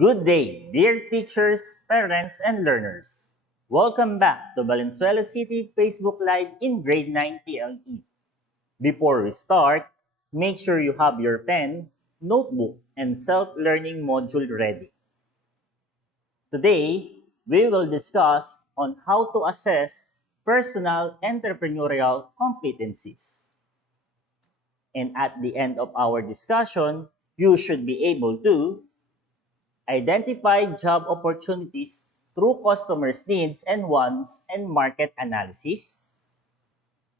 Good day, dear teachers, parents, and learners. Welcome back to Valenzuela City Facebook Live in Grade 9 TLE. Before we start, make sure you have your pen, notebook, and self-learning module ready. Today, we will discuss on how to assess personal entrepreneurial competencies. And at the end of our discussion, you should be able to identify job opportunities through customers' needs and wants and market analysis.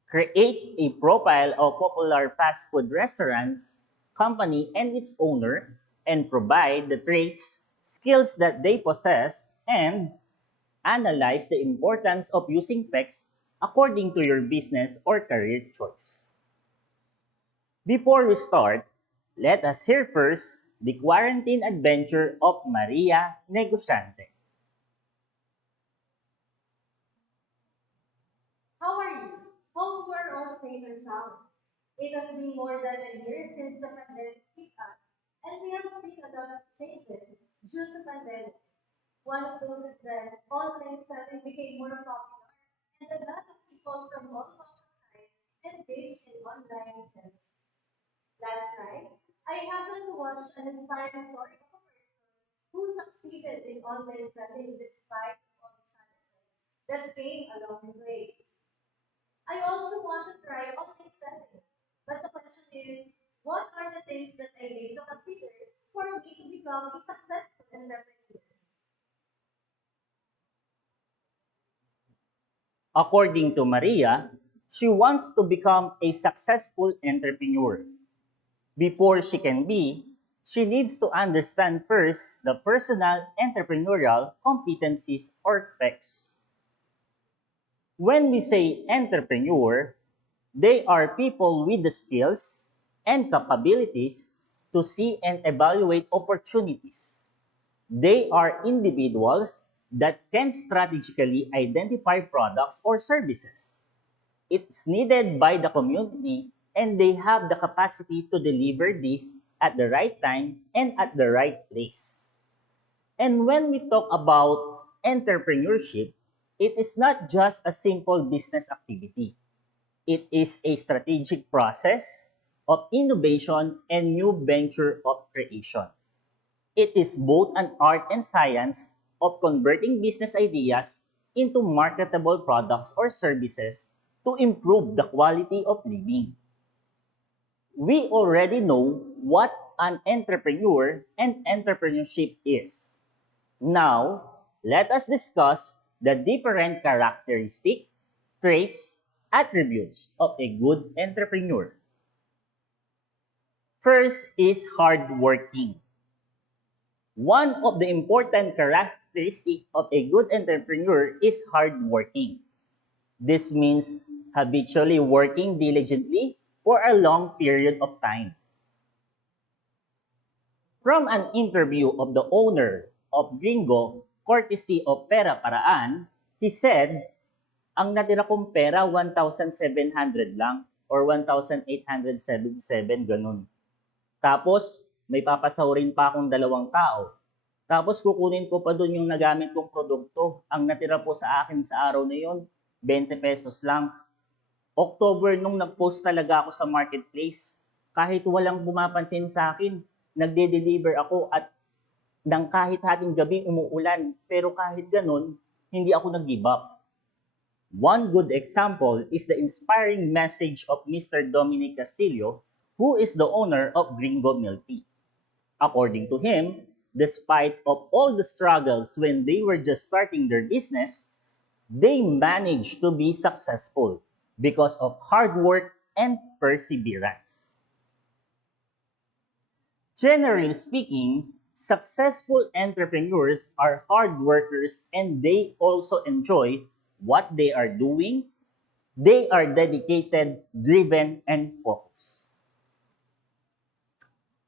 Create a profile of popular fast food restaurants, company and its owner, and provide the traits, skills that they possess, and analyze the importance of using text according to your business or career choice. Before we start, let us hear first the quarantine adventure of Maria Negociante. How are you? Hope you are all safe and sound. It has been more than a year since the pandemic hit us, and we have seen a lot of changes due to pandemic. One of those is that online selling became more popular, and a lot of people from all walks of life engaged in online selling. Last night, I happened to watch an inspiring story of a person who succeeded in online selling despite all the challenges that came along his way. I also want to try online selling. But the question is, what are the things that I need to consider for me to become a successful entrepreneur? According to Maria, she wants to become a successful entrepreneur. Before she can be, she needs to understand first the personal entrepreneurial competencies or PECs. When we say entrepreneur, they are people with the skills and capabilities to see and evaluate opportunities. They are individuals that can strategically identify products or services. It's needed by the community and they have the capacity to deliver this at the right time and at the right place. And when we talk about entrepreneurship, it is not just a simple business activity. It is a strategic process of innovation and new venture of creation. It is both an art and science of converting business ideas into marketable products or services to improve the quality of living. We already know what an entrepreneur and entrepreneurship is. Now, let us discuss the different characteristic, traits, attributes of a good entrepreneur. First is hardworking. One of the important characteristics of a good entrepreneur is hardworking. This means habitually working diligently for a long period of time. From an interview of the owner of Gringo, courtesy of Pera Paraan, he said, ang natira kong pera 1,700 lang or 1,877 ganun. Tapos, may papasahurin pa akong 2 tao. Tapos kukunin ko pa dun yung nagamit kong produkto. Ang natira po sa akin sa araw na yon, 20 pesos lang. October nung nag-post talaga ako sa marketplace, kahit walang bumapansin sa akin, nagde-deliver ako at ng kahit hating gabi umuulan. Pero kahit ganun, hindi ako nag-give up. One good example is the inspiring message of Mr. Dominic Castillo, who is the owner of Gringo Milk Tea. According to him, despite of all the struggles when they were just starting their business, they managed to be successful because of hard work and perseverance. Generally speaking, successful entrepreneurs are hard workers and they also enjoy what they are doing. They are dedicated, driven, and focused.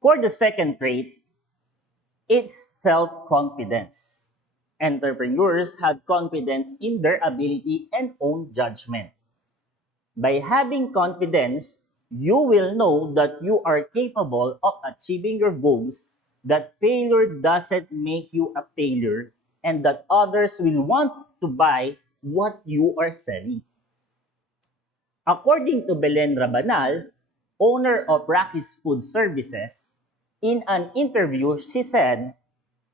For the second trait, it's self-confidence. Entrepreneurs have confidence in their ability and own judgment. By having confidence, you will know that you are capable of achieving your goals that failure doesn't make you a failure and that others will want to buy what you are selling. According to Belen Rabanal, owner of Rocky's Food Services, in an interview, she said,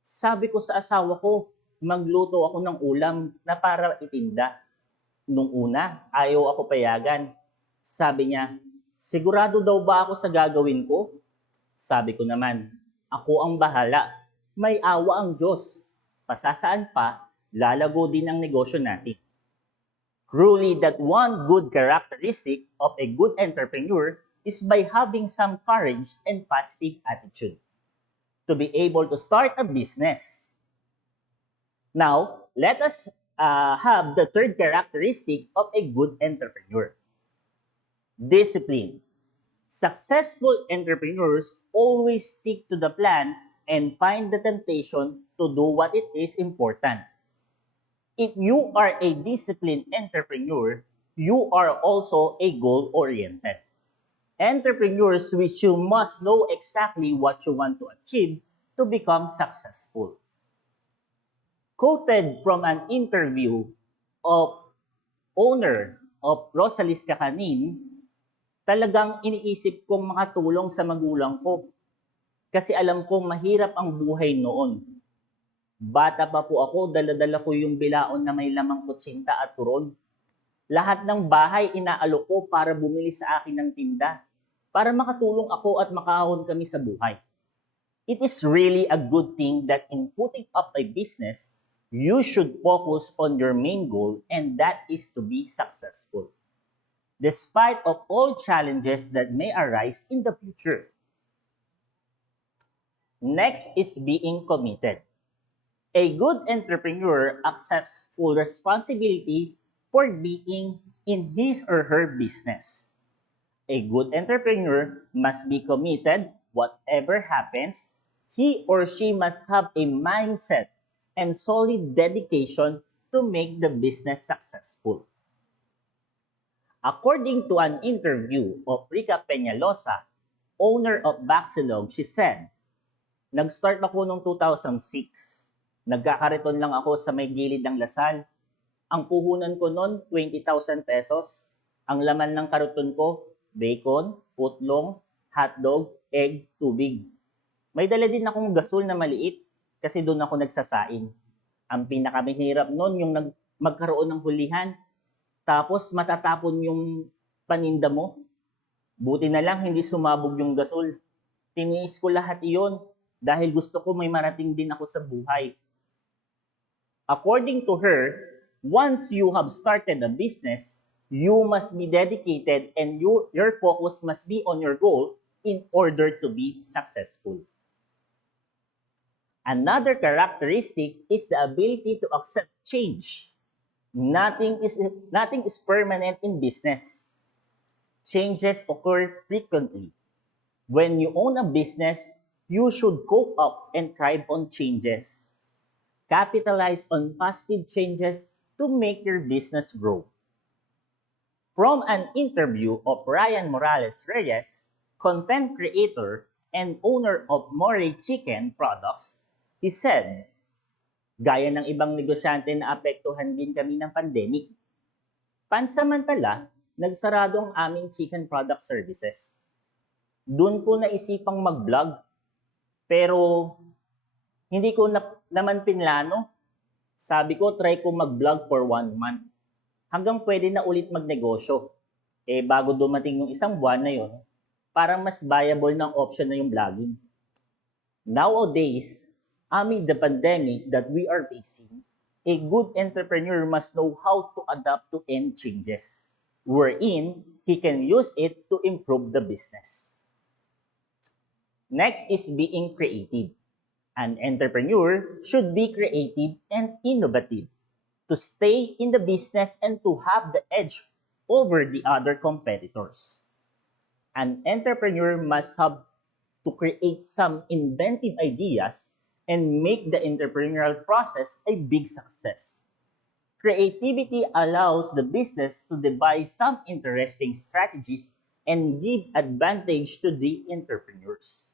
"Sabi ko sa asawa ko, magluto ako ng ulam na para itinda. Nung una, ayaw ako payagan. Sabi niya, sigurado daw ba ako sa gagawin ko? Sabi ko naman, ako ang bahala. May awa ang Diyos. Pasasaan pa, lalago din ang negosyo natin." Truly, that one good characteristic of a good entrepreneur is by having some courage and positive attitude to be able to start a business. Now, let us have the third characteristic of a good entrepreneur. Discipline. Successful entrepreneurs always stick to the plan and find the temptation to do what it is important. If you are a disciplined entrepreneur, you are also a goal-oriented. Entrepreneurs which you must know exactly what you want to achieve to become successful. Quoted from an interview of owner of Rosalie's Kakanin, talagang iniisip kong makatulong sa magulang ko kasi alam kong mahirap ang buhay noon. Bata pa po ako, dala-dala ko yung bilaon na may lamang kutsinta at turon. Lahat ng bahay inaalok ko para bumili sa akin ng tinda, para makatulong ako at makahon kami sa buhay. It is really a good thing that in putting up a business, you should focus on your main goal, and that is to be successful, despite of all challenges that may arise in the future. Next is being committed. A good entrepreneur accepts full responsibility for being in his or her business. A good entrepreneur must be committed whatever happens. He or she must have a mindset and solid dedication to make the business successful. According to an interview of Rica Peñalosa, owner of Baxilog, she said, "Nag-start ako noong 2006. Nagkakariton lang ako sa may gilid ng Lasal. Ang puhunan ko noon, 20,000 pesos. Ang laman ng kariton ko, bacon, putlong, hotdog, egg, tubig. May dala din akong gasol na maliit kasi doon ako nagsasain. Ang pinakamahirap noon yung magkaroon ng hulihan. Tapos matatapon yung paninda mo. Buti na lang hindi sumabog yung gasol. Tiniis ko lahat iyon dahil gusto ko may marating din ako sa buhay." According to her, once you have started a business, you must be dedicated and your focus must be on your goal in order to be successful. Another characteristic is the ability to accept change. Nothing is permanent in business. Changes occur frequently. When you own a business, you should cope up and thrive on changes. Capitalize on positive changes to make your business grow. From an interview of Ryan Morales Reyes, content creator and owner of More Chicken Products, he said, "Gaya ng ibang negosyante na apektuhan din kami ng pandemic. Pansamantala, nagsarado ang aming chicken product services. Doon ko naisipang mag-vlog, pero hindi ko naman pinlano. Sabi ko, try ko mag-vlog for 1 month. Hanggang pwede na ulit magnegosyo. Bago dumating yung isang buwan na yon, parang mas viable ng option na yung vlogging. Nowadays, amid the pandemic that we are facing, a good entrepreneur must know how to adapt to any changes, wherein he can use it to improve the business." Next is being creative. An entrepreneur should be creative and innovative to stay in the business and to have the edge over the other competitors. An entrepreneur must have to create some inventive ideas and make the entrepreneurial process a big success. Creativity allows the business to devise some interesting strategies and give advantage to the entrepreneurs.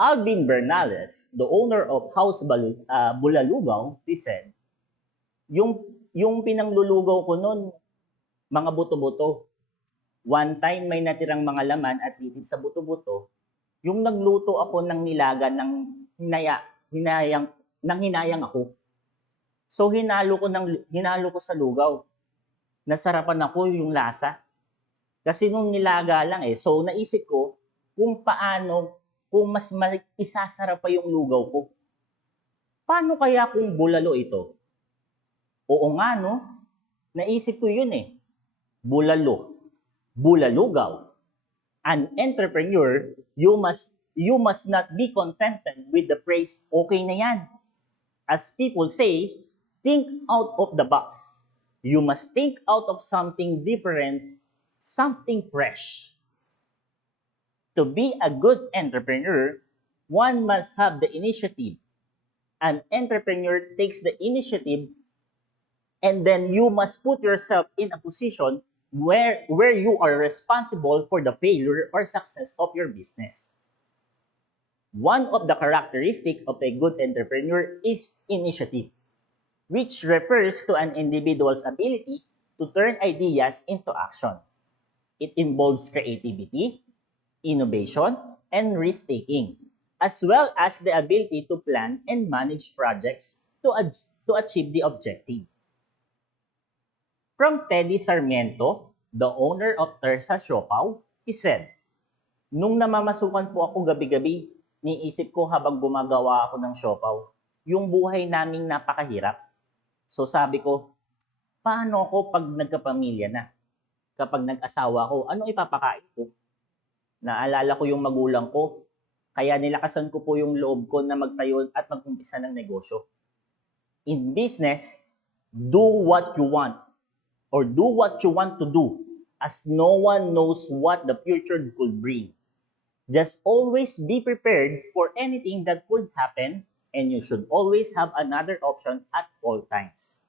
Alvin Bernales, the owner of House Bulalugaw, he said, yung pinanglulugaw ko noon, mga buto-buto. One time may natirang mga laman at litid sa buto-buto, yung nagluto ako ng nilaga ng hinayang ako. So hinalo ko sa lugaw. Nasarapan ako yung lasa. Kasi nung nilaga lang eh. So naisip ko kung paano, kung mas isasarap pa yung lugaw ko. Paano kaya kung bulalo ito? Oo nga no, naisip ko yun eh. Bulalo, bulalugaw. An entrepreneur, you must not be contented with the phrase, okay na yan. As people say, think out of the box. You must think out of something different, something fresh. To be a good entrepreneur, one must have the initiative. An entrepreneur takes the initiative, and then you must put yourself in a position where you are responsible for the failure or success of your business. One of the characteristics of a good entrepreneur is initiative, which refers to an individual's ability to turn ideas into action. It involves creativity, innovation, and risk-taking, as well as the ability to plan and manage projects to achieve the objective. From Teddy Sarmiento, the owner of Tersa Siopaw, he said, nung namamasukan po ako gabi-gabi, niisip ko habang gumagawa ako ng siopaw, yung buhay naming napakahirap. So sabi ko, paano ako pag nagkapamilya na? Kapag nag-asawa ko, ano ipapakain ko? Naalala ko yung magulang ko, kaya nilakasan ko po yung loob ko na magtayo at mag-umpisa ng negosyo. In business, do what you want or do what you want to do, as no one knows what the future could bring. Just always be prepared for anything that could happen, and you should always have another option at all times.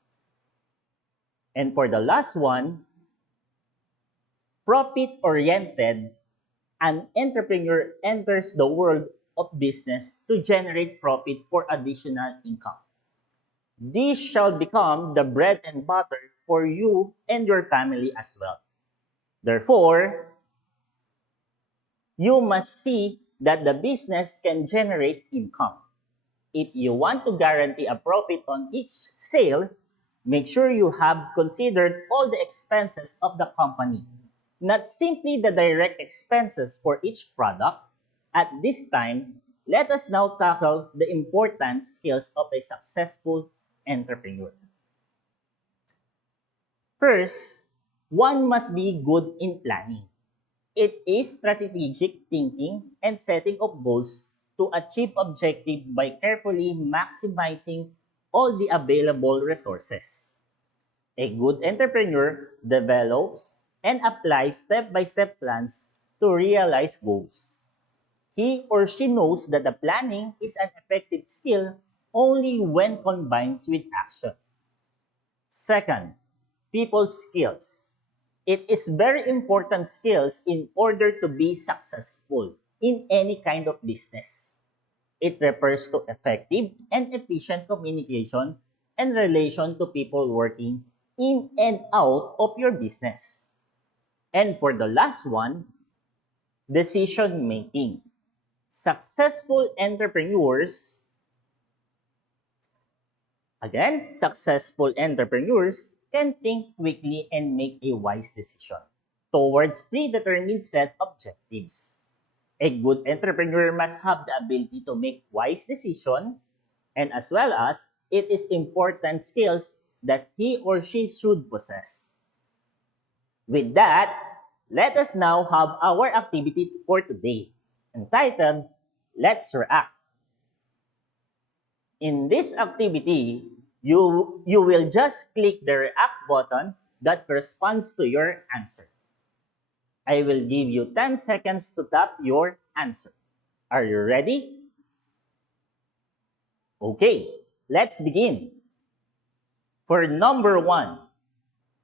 And for the last one, profit-oriented, an entrepreneur enters the world of business to generate profit for additional income. This shall become the bread and butter for you and your family as well. Therefore, you must see that the business can generate income. If you want to guarantee a profit on each sale, make sure you have considered all the expenses of the company, not simply the direct expenses for each product. At this time, let us now tackle the important skills of a successful entrepreneur. First, one must be good in planning. It is strategic thinking and setting of goals to achieve objective by carefully maximizing all the available resources. A good entrepreneur develops and applies step-by-step plans to realize goals. He or she knows that the planning is an effective skill only when combined with action. Second, people skills. It is very important skills in order to be successful in any kind of business. It refers to effective and efficient communication and relation to people working in and out of your business. And for the last one, decision making. Successful entrepreneurs can think quickly and make a wise decision towards predetermined set objectives. A good entrepreneur must have the ability to make wise decisions, and as well as it is important skills that he or she should possess. With that, let us now have our activity for today, entitled Let's React. In this activity, you will just click the react button that corresponds to your answer. I will give you 10 seconds to tap your answer. Are you ready? Okay, let's begin. For number 1,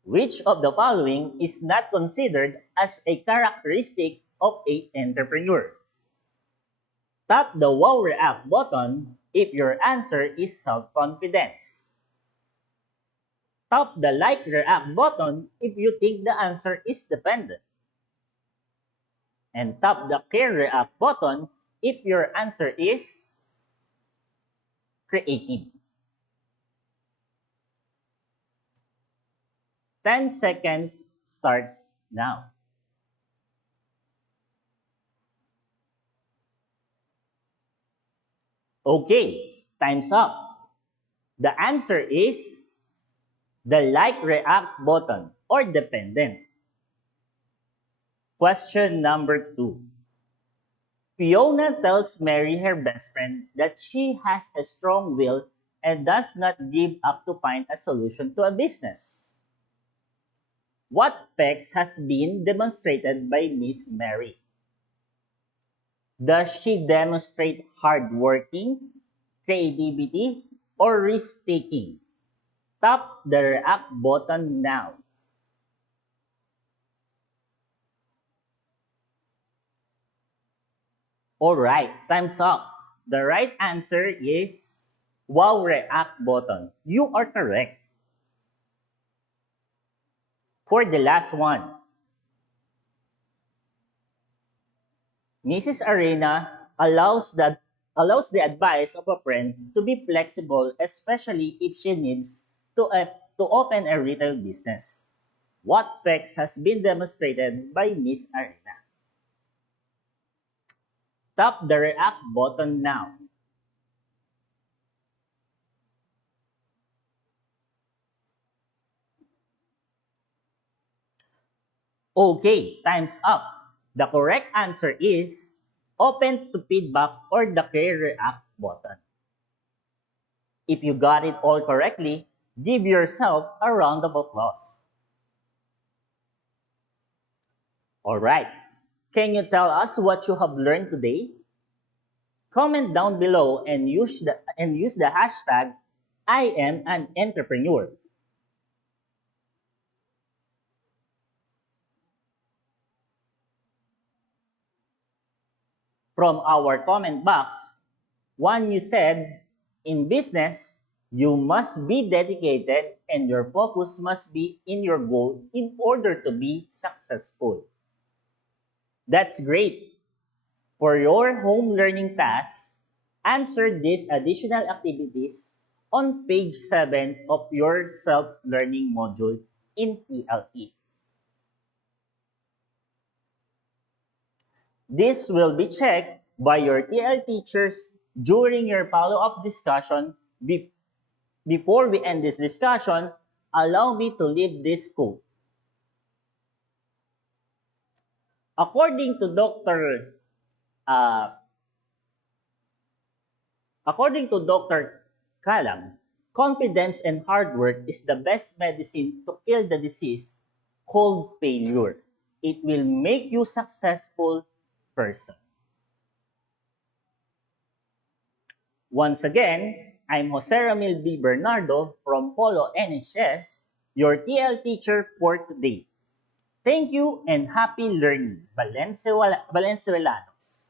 which of the following is not considered as a characteristic of an entrepreneur? Tap the Wow React button if your answer is self-confidence. Tap the Like React button if you think the answer is dependent. And tap the Care React button if your answer is creative. 10 seconds starts now. Okay, time's up. The answer is the Like React button or dependent. Question number 2. Fiona tells Mary, her best friend, that she has a strong will and does not give up to find a solution to a business. What pecs has been demonstrated by Miss Mary? Does she demonstrate hardworking, creativity, or risk-taking? Tap the React button now. Alright, time's up. The right answer is Wow React button. You are correct. For the last one, Mrs. Arena allows the advice of a friend to be flexible, especially if she needs to open a retail business. What pecs has been demonstrated by Miss Arena? Tap the React button now. Okay, time's up. The correct answer is open to feedback or the Care React button. If you got it all correctly, give yourself a round of applause. Alright, can you tell us what you have learned today? Comment down below and use the hashtag I am an entrepreneur. From our comment box, one you said, in business, you must be dedicated and your focus must be in your goal in order to be successful. That's great. For your home learning tasks, answer these additional activities on page 7 of your self-learning module in TLE. This will be checked by your TL teachers during your follow-up discussion. Before we end this discussion, allow me to leave this quote. According to uh, Dr. Kalam, confidence and hard work is the best medicine to kill the disease called failure. It will make you successful person. Once again, I'm Jose Ramil B. Bernardo from Polo NHS, your TL teacher for today. Thank you and happy learning, Valenzuelanos.